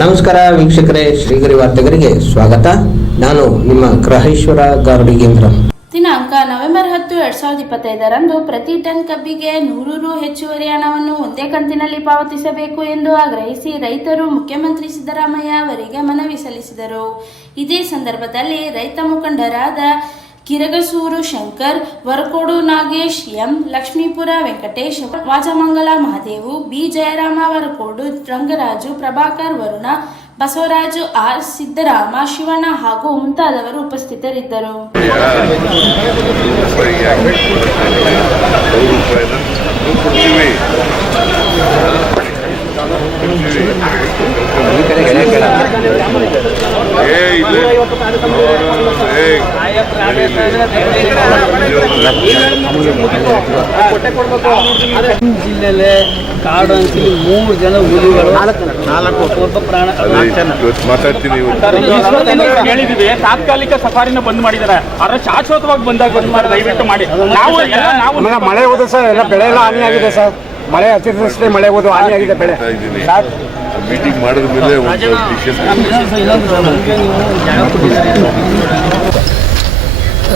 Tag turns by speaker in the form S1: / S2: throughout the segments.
S1: ನಮಸ್ಕಾರ ವೀಕ್ಷಕರೇ, ಶ್ರೀಗರಿ ವಾರ್ತೆಗರಿಗೆ ಸ್ವಾಗತ. ನಾನು ನಿಮ್ಮ ಗ್ರಹೇಶ್ವರ ಗಾರ್ಡಿಗೇಂದ್ರ
S2: ದಿನಾಂಕ ನವೆಂಬರ್ ಹತ್ತು, ಎರಡ್ ಸಾವಿರದ ಇಪ್ಪತ್ತೈದರಂದು ಪ್ರತಿ ಟನ್ ಕಬ್ಬಿಗೆ ನೂರು ರು ಹೆಚ್ಚುವರಿ ಹಣವನ್ನು ಒಂದೇ ಕಂತಿನಲ್ಲಿ ಪಾವತಿಸಬೇಕು ಎಂದು ಆಗ್ರಹಿಸಿ ರೈತರು ಮುಖ್ಯಮಂತ್ರಿ ಸಿದ್ದರಾಮಯ್ಯ ಅವರಿಗೆ ಮನವಿ ಸಲ್ಲಿಸಿದರು. ಇದೇ ಸಂದರ್ಭದಲ್ಲಿ ರೈತ ಮುಖಂಡರಾದ Kiragasuru Shankar, Varakodu Nagesh, M Lakshmipura Venkatesh, Vajamangala Mahadevu, B Jayarama, Varakodu Rangaraju, Prabhakar Varuna, Basavaraju R Siddarama, Shivanna ಹಾಗೂ ಮುಂತಾದವರು ಉಪಸ್ಥಿತರಿದ್ದರು.
S3: ಜಿಲ್ಲೆಲೆ ಕಾಡು ಅಂಚಿಲಿ ಮೂರು ಜನ ಹುಲಿಗಳು ನಾಲ್ಕು ಒಬ್ಬ ಪ್ರಾಣ
S4: ಮಾತಾಡ್ತೀನಿ ಇವತ್ತು
S5: ಹೇಳಿದೀವಿ ತಾತ್ಕಾಲಿಕ ಸಫಾರಿನ ಬಂದ್ ಮಾಡಿದ್ದಾರೆ ಆದ್ರೆ ಶಾಶ್ವತವಾಗಿ ಬಂದಾಗ ಬಂದ್ ಮಾಡಿ ದಯವಿಟ್ಟು ಮಾಡಿ. ನಾವು ಎಲ್ಲ ನಾವು
S6: ಮಳೆ ಹೋದ ಸರ್ ಎಲ್ಲ ಬೆಳೆ ಎಲ್ಲ ಆಗಿದೆ ಸರ್. ಮಳೆ ಅತಿವೃಷ್ಟಿ ಮಳೆ ಹೋದು ಆಗಿದೆ ಬೆಳೆ.
S4: ಮೀಟಿಂಗ್ ಮಾಡಿದ ಮೇಲೆ ಒಂದು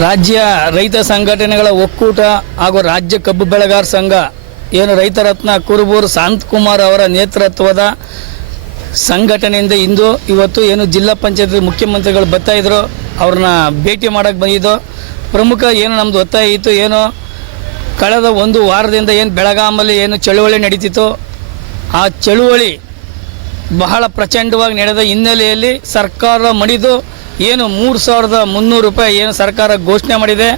S3: ರಾಜ್ಯ ರೈತ ಸಂಘಟನೆಗಳ ಒಕ್ಕೂಟ ಹಾಗೂ ರಾಜ್ಯ ಕಬ್ಬು ಬೆಳೆಗಾರ ಸಂಘ ಏನು ರೈತರತ್ನ ಕುರುಬೂರು ಶಾಂತಕುಮಾರ್ ಅವರ ನೇತೃತ್ವದ ಸಂಘಟನೆಯಿಂದ ಇಂದು ಇವತ್ತು ಏನು ಜಿಲ್ಲಾ ಪಂಚಾಯತ್ ಮುಖ್ಯಮಂತ್ರಿಗಳು ಬರ್ತಾ ಇದ್ರು ಅವ್ರನ್ನ ಭೇಟಿ ಮಾಡೋಕ್ಕೆ ಬಂದಿದ್ದು. ಪ್ರಮುಖ ಏನು ನಮ್ದು ಒತ್ತಾಯ ಇತ್ತು ಏನು ಕಳೆದ ಒಂದು ವಾರದಿಂದ ಏನು ಬೆಳಗಾಮಲ್ಲಿ ಏನು ಚಳುವಳಿ ನಡೀತಿತ್ತು ಆ ಚಳುವಳಿ ಬಹಳ ಪ್ರಚಂಡವಾಗಿ ನಡೆದ ಹಿನ್ನೆಲೆಯಲ್ಲಿ ಸರ್ಕಾರ ಮಡಿದು ಏನು ಮೂರು ಸಾವಿರದ ಮುನ್ನೂರು ರೂಪಾಯಿ ಏನು ಸರ್ಕಾರ ಘೋಷಣೆ ಮಾಡಿದೆ,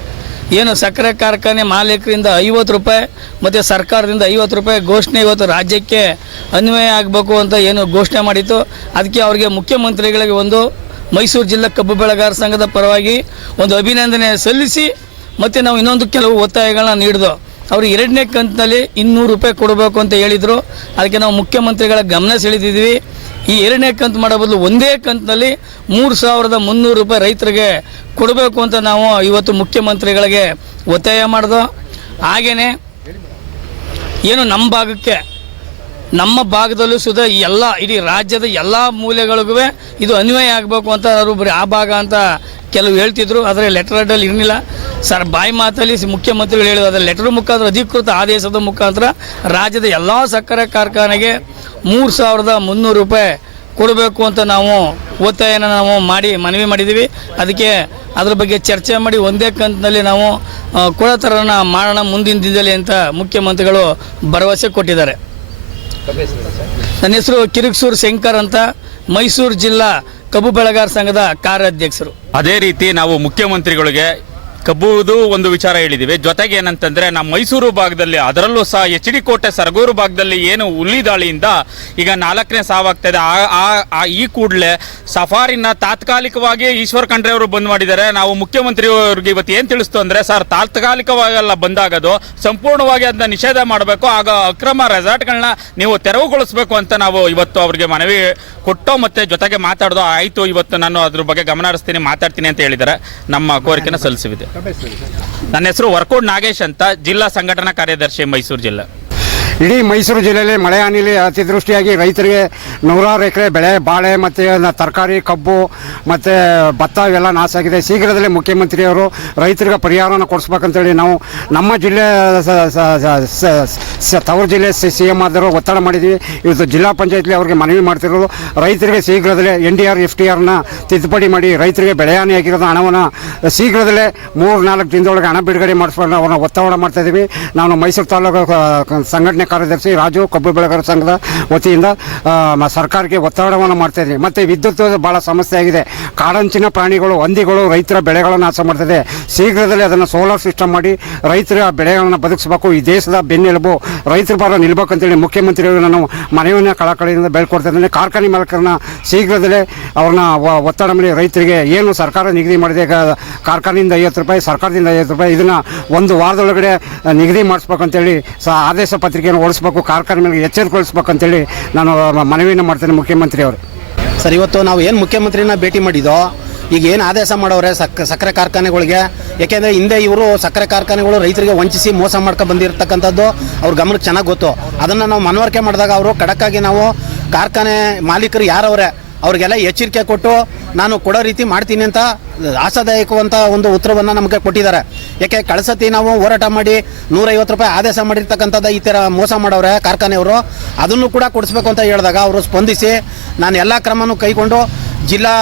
S3: ಏನು ಸಕ್ಕರೆ ಕಾರ್ಖಾನೆ ಮಾಲೀಕರಿಂದ ಐವತ್ತು ರೂಪಾಯಿ ಮತ್ತು ಸರ್ಕಾರದಿಂದ ಐವತ್ತು ರೂಪಾಯಿ ಘೋಷಣೆ ಇವತ್ತು ರಾಜ್ಯಕ್ಕೆ ಅನ್ವಯ ಆಗಬೇಕು ಅಂತ ಏನು ಘೋಷಣೆ ಮಾಡಿತ್ತು. ಅದಕ್ಕೆ ಅವರಿಗೆ ಮುಖ್ಯಮಂತ್ರಿಗಳಿಗೆ ಒಂದು ಮೈಸೂರು ಜಿಲ್ಲಾ ಕಬ್ಬು ಬೆಳೆಗಾರ ಸಂಘದ ಪರವಾಗಿ ಒಂದು ಅಭಿನಂದನೆ ಸಲ್ಲಿಸಿ ಮತ್ತು ನಾವು ಇನ್ನೊಂದು ಕೆಲವು ಒತ್ತಾಯಗಳನ್ನ ನೀಡಿದೋ ಅವರು ಎರಡನೇ ಕಂತಿನಲ್ಲಿ ಇನ್ನೂರು ರೂಪಾಯಿ ಕೊಡಬೇಕು ಅಂತ ಹೇಳಿದರು. ಅದಕ್ಕೆ ನಾವು ಮುಖ್ಯಮಂತ್ರಿಗಳ ಗಮನ ಸೆಳೆದಿದ್ವಿ ಈ ಎರಡನೇ ಕಂತು ಮಾಡೋ ಬದಲು ಒಂದೇ ಕಂತಿನಲ್ಲಿ ಮೂರು ಸಾವಿರದ ಮುನ್ನೂರು ರೂಪಾಯಿ ರೈತರಿಗೆ ಕೊಡಬೇಕು ಅಂತ ನಾವು ಇವತ್ತು ಮುಖ್ಯಮಂತ್ರಿಗಳಿಗೆ ಒತ್ತಾಯ ಮಾಡಿದೋ. ಹಾಗೆಯೇ ಏನು ನಮ್ಮ ಭಾಗಕ್ಕೆ, ನಮ್ಮ ಭಾಗದಲ್ಲೂ ಈ ಎಲ್ಲ ಇಡೀ ರಾಜ್ಯದ ಎಲ್ಲ ಮೂಲೆಗಳಿಗೂ ಇದು ಅನ್ವಯ ಆಗಬೇಕು ಅಂತ ಅವರು ಬರೀ ಆ ಭಾಗ ಅಂತ ಕೆಲವು ಹೇಳ್ತಿದ್ರು, ಆದರೆ ಲೆಟರ್ಡಲ್ಲಿ ಇರಲಿಲ್ಲ. ಸರ್, ಬಾಯಿ ಮಾತಲ್ಲಿ ಮುಖ್ಯಮಂತ್ರಿಗಳು ಹೇಳಿದ್ರು ಅದರ ಲೆಟರ್ ಮುಖಾಂತರ, ಅಧಿಕೃತ ಆದೇಶದ ಮುಖಾಂತರ ರಾಜ್ಯದ ಎಲ್ಲ ಸಕ್ಕರೆ ಕಾರ್ಖಾನೆಗೆ ಮೂರು ಸಾವಿರದ ಮುನ್ನೂರು ರೂಪಾಯಿ ಕೊಡಬೇಕು ಅಂತ ನಾವು ಒತ್ತಾಯನ ನಾವು ಮಾಡಿ, ಮನವಿ ಮಾಡಿದ್ದೀವಿ ಅದಕ್ಕೆ ಅದ್ರ ಬಗ್ಗೆ ಚರ್ಚೆ ಮಾಡಿ ಒಂದೇ ಕಂತಿನಲ್ಲಿ ನಾವು ಕೊಡೋ ಥರನ ಮಾಡೋಣ ಮುಂದಿನ ದಿನದಲ್ಲಿ ಅಂತ ಮುಖ್ಯಮಂತ್ರಿಗಳು ಭರವಸೆ ಕೊಟ್ಟಿದ್ದಾರೆ. ನನ್ನ ಹೆಸರು ಕಿರಿಕ್ಸೂರು ಶಂಕರ್ ಅಂತ ಮೈಸೂರು ಜಿಲ್ಲಾ ಕಬ್ಬು ಬೆಳೆಗಾರ ಸಂಘದ ಕಾರ್ಯಾಧ್ಯಕ್ಷರು.
S5: ಅದೇ ರೀತಿ ನಾವು ಮುಖ್ಯಮಂತ್ರಿಗಳಿಗೆ ಕಬ್ಬುದು ಒಂದು ವಿಚಾರ ಹೇಳಿದ್ದೀವಿ ಜೊತೆಗೆ ಏನಂತಂದ್ರೆ ನಮ್ಮ ಮೈಸೂರು ಭಾಗದಲ್ಲಿ ಅದರಲ್ಲೂ ಸಹ ಎಚ್ ಡಿ ಕೋಟೆ ಸರಗೂರು ಭಾಗದಲ್ಲಿ ಏನು ಹುಲಿ ದಾಳಿಯಿಂದ ಈಗ ನಾಲ್ಕನೇ ಸಾವಾಗ್ತಾ ಇದೆ ಆ- ಆ- ಆ, ಈ ಕೂಡಲೇ ಸಫಾರಿನ ತಾತ್ಕಾಲಿಕವಾಗಿ ಈಶ್ವರ್ ಖಂಡ್ರೆ ಅವರು ಬಂದ್ ಮಾಡಿದ್ದಾರೆ. ನಾವು ಮುಖ್ಯಮಂತ್ರಿ ಅವರಿಗೆ ಇವತ್ತು ಏನು ತಿಳಿಸ್ತು ಅಂದ್ರೆ, ಸರ್, ತಾತ್ಕಾಲಿಕವಾಗೆಲ್ಲ ಬಂದಾಗದು. ಸಂಪೂರ್ಣವಾಗಿ ಅದನ್ನ ನಿಷೇಧ ಮಾಡಬೇಕು. ಆಗ ಅಕ್ರಮ ರೆಸಾರ್ಟ್ಗಳನ್ನ ನೀವು ತೆರವುಗೊಳಿಸಬೇಕು ಅಂತ ನಾವು ಇವತ್ತು ಅವರಿಗೆ ಮನವಿ ಕೊಟ್ಟೋ ಮತ್ತೆ ಜೊತೆಗೆ ಮಾತಾಡೋದು ಆಯಿತು. ಇವತ್ತು ನಾನು ಅದ್ರ ಬಗ್ಗೆ ಗಮನ ಹರಿಸ್ತೀನಿ, ಮಾತಾಡ್ತೀನಿ ಅಂತ ಹೇಳಿದ್ದಾರೆ. ನಮ್ಮ ಕೋರಿಕೆನ ಸಲ್ಲಿಸಿದೆ ನನ್ನ ಹೆಸರು ವರ್ಕೋಡ್ ನಾಗೇಶ್ ಅಂತ ಜಿಲ್ಲಾ ಸಂಘಟನಾ ಕಾರ್ಯದರ್ಶಿ ಮೈಸೂರು ಜಿಲ್ಲೆ.
S6: ಇಡೀ ಮೈಸೂರು ಜಿಲ್ಲೆಯಲ್ಲಿ ಮಳೆ ಹಾನಿಲಿ ಅತಿವೃಷ್ಟಿಯಾಗಿ ರೈತರಿಗೆ ನೂರಾರು ಎಕರೆ ಬೆಳೆ, ಬಾಳೆ ಮತ್ತು ತರಕಾರಿ, ಕಬ್ಬು ಮತ್ತು ಭತ್ತ ಇವೆಲ್ಲ ನಾಶ ಆಗಿದೆ. ಶೀಘ್ರದಲ್ಲೇ ಮುಖ್ಯಮಂತ್ರಿಯವರು ರೈತರಿಗೆ ಪರಿಹಾರವನ್ನು ಕೊಡಿಸ್ಬೇಕಂತೇಳಿ ನಾವು ನಮ್ಮ ಜಿಲ್ಲೆ ತವರು ಜಿಲ್ಲೆ ಸಿ ಎಂ ಆದರು ಒತ್ತಡ ಮಾಡಿದ್ವಿ. ಇವತ್ತು ಜಿಲ್ಲಾ ಪಂಚಾಯತ್ಲಿ ಅವ್ರಿಗೆ ಮನವಿ ಮಾಡ್ತಿರೋದು ರೈತರಿಗೆ ಶೀಘ್ರದಲ್ಲೇ N D R, F T ಆರ್ನ ತಿದ್ದುಪಡಿ ಮಾಡಿ ರೈತರಿಗೆ ಬೆಳೆ ಹಾನಿ ಆಗಿರೋದು ಹಣವನ್ನು ಶೀಘ್ರದಲ್ಲೇ ಮೂರು ನಾಲ್ಕು ದಿನದೊಳಗೆ ಹಣ ಬಿಡುಗಡೆ ಮಾಡಿಸ್ಕೊಂಡು ಅವ್ರನ್ನ ಒತ್ತಡ ಮಾಡ್ತಾ ಇದ್ದೀವಿ ನಾನು ಮೈಸೂರು ತಾಲೂಕು ಸಂಘಟನೆ ಕಾರ್ಯದರ್ಶಿ ರಾಜು ಕಬ್ಬು ಬೆಳೆಗಾರ ಸಂಘದ ವತಿಯಿಂದ ಸರ್ಕಾರಕ್ಕೆ ಒತ್ತಡವನ್ನು ಮಾಡ್ತಾ ಇದ್ದೀವಿ ಮತ್ತು ವಿದ್ಯುತ್ ಭಾಳ ಸಮಸ್ಯೆ ಆಗಿದೆ. ಕಾಡಂಚಿನ ಪ್ರಾಣಿಗಳು, ಹಂದಿಗಳು, ರೈತರ ಬೆಳೆಗಳನ್ನು ನಾಶ ಮಾಡ್ತಿದೆ ಶೀಘ್ರದಲ್ಲೇ ಅದನ್ನು ಸೋಲಾರ್ ಸಿಸ್ಟಮ್ ಮಾಡಿ ರೈತರ ಬೆಳೆಗಳನ್ನು ಬದುಕಿಸಬೇಕು. ಈ ದೇಶದ ಬೆನ್ನೆಲುಬು ರೈತರ ಪರ ನಿಲ್ಬೇಕಂತೇಳಿ ಮುಖ್ಯಮಂತ್ರಿಯವರು ನಾನು ಮನವಿಯನ್ನು ಕಳಕಳಿಯಿಂದ ಬೇಳ್ಕೊಡ್ತಾ ಇದ್ದೇನೆ ಕಾರ್ಖಾನೆ ಮಾಲೀಕರನ್ನ ಶೀಘ್ರದಲ್ಲೇ ಅವ್ರನ್ನ ಒತ್ತಡ ಮಾಡಿ ರೈತರಿಗೆ ಏನು ಸರ್ಕಾರ ನಿಗದಿ ಮಾಡಿದೆ ಕಾರ್ಖಾನೆಯಿಂದ ಐವತ್ತು ರೂಪಾಯಿ, ಸರ್ಕಾರದಿಂದ ಐವತ್ತು ರೂಪಾಯಿ, ಇದನ್ನು ಒಂದು ವಾರದೊಳಗಡೆ ನಿಗದಿ ಮಾಡಿಸ್ಬೇಕಂತೇಳಿ ಸ, ಆದೇಶ ಪತ್ರಿಕೆಯನ್ನು ಓಡಿಸ್ಬೇಕು, ಕಾರ್ಖಾನೆ ಮೇಲೆ ಎಚ್ಚರಿಕೊಳಿಸ್ಬೇಕಂತೇಳಿ ನಾನು ಮನವಿಯನ್ನು ಮಾಡ್ತೇನೆ ಮುಖ್ಯಮಂತ್ರಿಯವರು.
S7: ಸರ್, ಇವತ್ತು ನಾವು ಏನು ಮುಖ್ಯಮಂತ್ರಿನ ಭೇಟಿ ಮಾಡಿದ್ದೋ ಈಗ ಏನು ಆದೇಶ ಮಾಡವ್ರೆ? ಸಕ್, ಸಕ್ಕರೆ ಕಾರ್ಖಾನೆಗಳಿಗೆ? ಯಾಕೆಂದರೆ ಹಿಂದೆ ಇವರು ಸಕ್ಕರೆ ಕಾರ್ಖಾನೆಗಳು ರೈತರಿಗೆ ವಂಚಿಸಿ ಮೋಸ ಮಾಡ್ಕೊ ಬಂದಿರತಕ್ಕಂಥದ್ದು ಅವ್ರ ಗಮನಕ್ಕೆ ಚೆನ್ನಾಗಿ ಗೊತ್ತು. ಅದನ್ನು ನಾವು ಮನವರಿಕೆ ಮಾಡಿದಾಗ ಅವರು ಖಡಕ್ಕಾಗಿ ನಾವು ಕಾರ್ಖಾನೆ ಮಾಲೀಕರು ಯಾರವ್ರೆ? ಅವರಿಗೆಲ್ಲ ಎಚ್ಚರಿಕೆ ಕೊಟ್ಟು ನಾನು ಕೊಡೋ ರೀತಿ ಮಾಡ್ತೀನಿ ಅಂತ ಆಶಾದಾಯಕವಂತ ಒಂದು ಉತ್ತರವನ್ನು ನಮಗೆ ಕೊಟ್ಟಿದ್ದಾರೆ. ಯಾಕೆ ಕಳ್ಸತಿ ನಾವು ಹೋರಾಟ ಮಾಡಿ ನೂರೈವತ್ತು ರೂಪಾಯಿ ಆದೇಶ ಮಾಡಿರ್ತಕ್ಕಂಥದ್ದು ಈ ಥರ ಮೋಸ ಮಾಡೋರೆ ಕಾರ್ಖಾನೆಯವರು? ಅದನ್ನು ಕೂಡ ಕೊಡಿಸ್ಬೇಕು ಅಂತ ಹೇಳಿದಾಗ ಅವರು ಸ್ಪಂದಿಸಿ ನಾನು ಎಲ್ಲ ಕ್ರಮನೂ ಕೈಗೊಂಡು ಜಿಲ್ಲಾ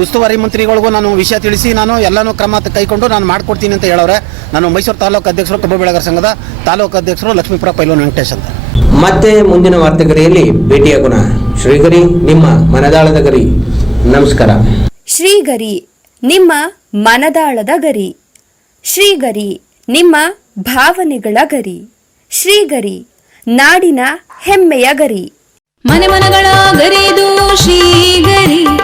S7: ಉಸ್ತುವಾರಿ ಮಂತ್ರಿಗಳಿಗೂ ನಾನು ವಿಷಯ ತಿಳಿಸಿ ನಾನು ಎಲ್ಲನೂ ಕ್ರಮ ಕೈಕೊಂಡು ನಾನು ಮಾಡ್ಕೊಡ್ತೀನಿ ಅಂತ ಹೇಳೋರೆ ನಾನು ಮೈಸೂರು ತಾಲೂಕು ಅಧ್ಯಕ್ಷರು ಕಬ್ಬು ಬೆಳೆಗಾರ ಸಂಘದ ತಾಲೂಕು ಅಧ್ಯಕ್ಷರು ಲಕ್ಷ್ಮೀಪುರ ಪೈಲೋನ್ ವೆಂಕಟೇಶ್ ಅಂತ.
S1: ಮತ್ತೆ ಮುಂದಿನ ವಾರ್ತೆಗರಿಯಲ್ಲಿ ಭೇಟಿಯಾಗೋಣ ಶ್ರೀಗರಿ ನಿಮ್ಮ ಮನದಾಳದ ಗರಿ. ನಮಸ್ಕಾರ.
S8: ಶ್ರೀಗರಿ ನಿಮ್ಮ ಮನದಾಳದ ಗರಿ. ಶ್ರೀಗರಿ ನಿಮ್ಮ ಭಾವನೆಗಳ ಗರಿ. ಶ್ರೀಗರಿ ನಾಡಿನ ಹೆಮ್ಮೆಯ ಗರಿ.
S9: ಮನೆ ಮನಗಳ ಗರಿದು ಶ್ರೀಗರಿ.